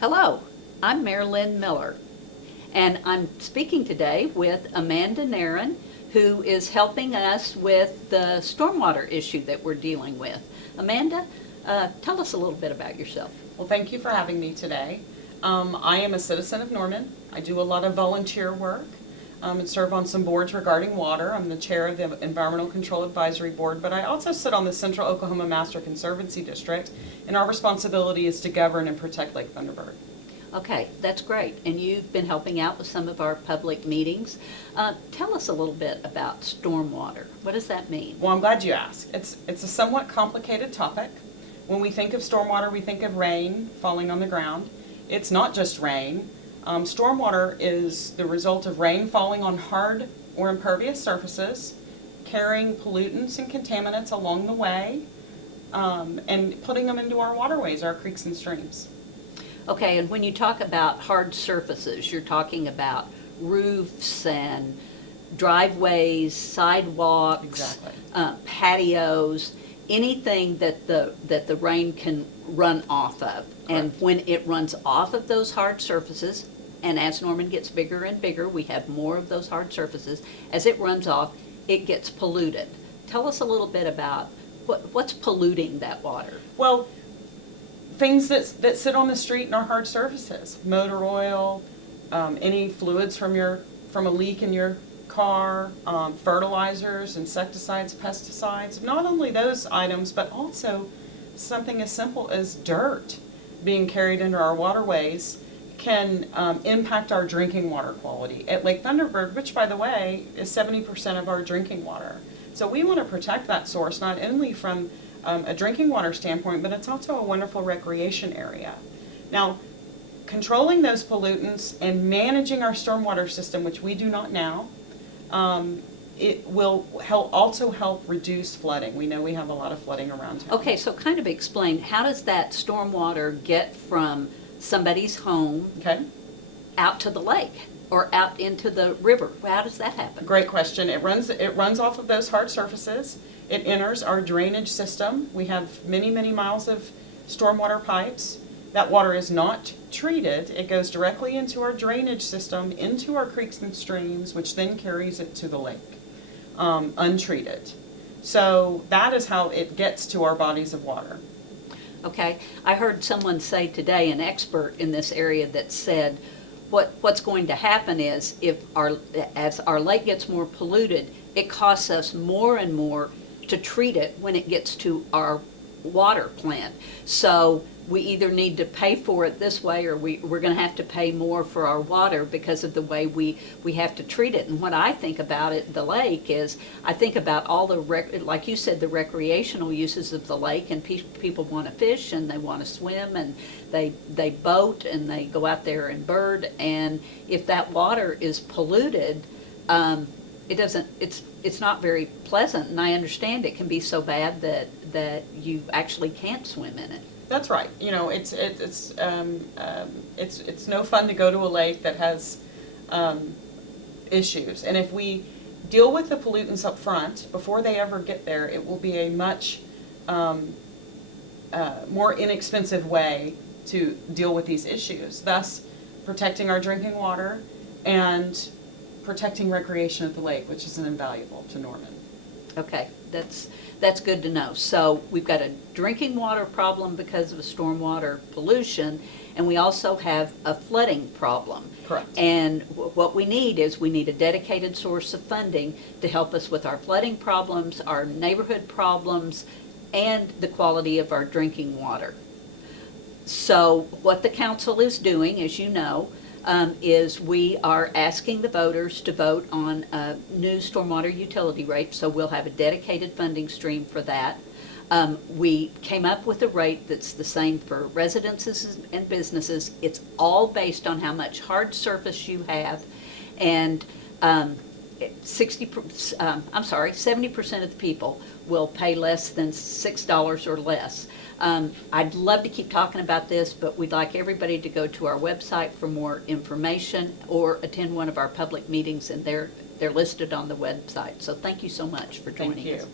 Hello, I'm Mayor Lynne Miller, and I'm speaking today with Amanda Nairn, who is helping us with the stormwater issue that we're dealing with. Amanda, tell us a little bit about yourself. Well, thank you for having me today. I am a citizen of Norman. I do a lot of volunteer work and serve on some boards regarding water. I'm the chair of the Environmental Control Advisory Board, but I also sit on the Central Oklahoma Master Conservancy District, and our responsibility is to govern and protect Lake Thunderbird. Okay, that's great, and you've been helping out with some of our public meetings. Tell us a little bit about stormwater. What does that mean? Well, I'm glad you asked. It's a somewhat complicated topic. When we think of stormwater, we think of rain falling on the ground. It's not just rain. Stormwater is the result of rain falling on hard or impervious surfaces, carrying pollutants and contaminants along the way, and putting them into our waterways, our creeks and streams. Okay, and when you talk about hard surfaces, you're talking about roofs and driveways, sidewalks, Exactly. Patios, anything that the rain can run off of. And when it runs off of those hard surfaces, and as Norman gets bigger and bigger, we have more of those hard surfaces. As it runs off, it gets polluted. Tell us a little bit about what's polluting that water. Well, things that sit on the street and are hard surfaces, motor oil, any fluids from a leak in your car, fertilizers, insecticides, pesticides. Not only those items, but also something as simple as dirt being carried into our waterways can impact our drinking water quality at Lake Thunderbird, which, by the way, is 70% of our drinking water. So we want to protect that source not only from a drinking water standpoint, but it's also a wonderful recreation area. Now, controlling those pollutants and managing our stormwater system, which we do not now, it will also help reduce flooding. We know we have a lot of flooding around town. Okay, so kind of explain, how does that stormwater get from somebody's home out to the lake or out into the river? How does that happen? Great question. It runs off of those hard surfaces. It enters our drainage system. We have many, many miles of stormwater pipes. That water is not treated. It goes directly into our drainage system, into our creeks and streams, which then carries it to the lake, untreated. So that is how it gets to our bodies of water. Okay, I heard someone say today, an expert in this area, that said what's going to happen is as our lake gets more polluted, it costs us more and more to treat it when it gets to our water plant. So we either need to pay for it this way, or we're going to have to pay more for our water because of the way we have to treat it. And what I think about it, the lake, is I think about all the, like you said, the recreational uses of the lake, and people want to fish and they want to swim and they boat and they go out there and bird. And if that water is polluted, it's not very pleasant. And I understand it can be so bad that you actually can't swim in it. That's right. You know, it's no fun to go to a lake that has issues. And if we deal with the pollutants up front before they ever get there, it will be a much more inexpensive way to deal with these issues, thus protecting our drinking water and protecting recreation at the lake, which is invaluable to Norman. Okay, that's good to know. So we've got a drinking water problem because of stormwater pollution, and we also have a flooding problem. Correct. And what we need is a dedicated source of funding to help us with our flooding problems, our neighborhood problems, and the quality of our drinking water. So what the council is doing, as you know, is we are asking the voters to vote on a new stormwater utility rate, so we'll have a dedicated funding stream for that. We came up with a rate that's the same for residences and businesses. It's all based on how much hard surface you have, and 70% of the people will pay less than $6 or less. I'd love to keep talking about this, but we'd like everybody to go to our website for more information or attend one of our public meetings, and they're listed on the website. So thank you so much for joining us. Thank you.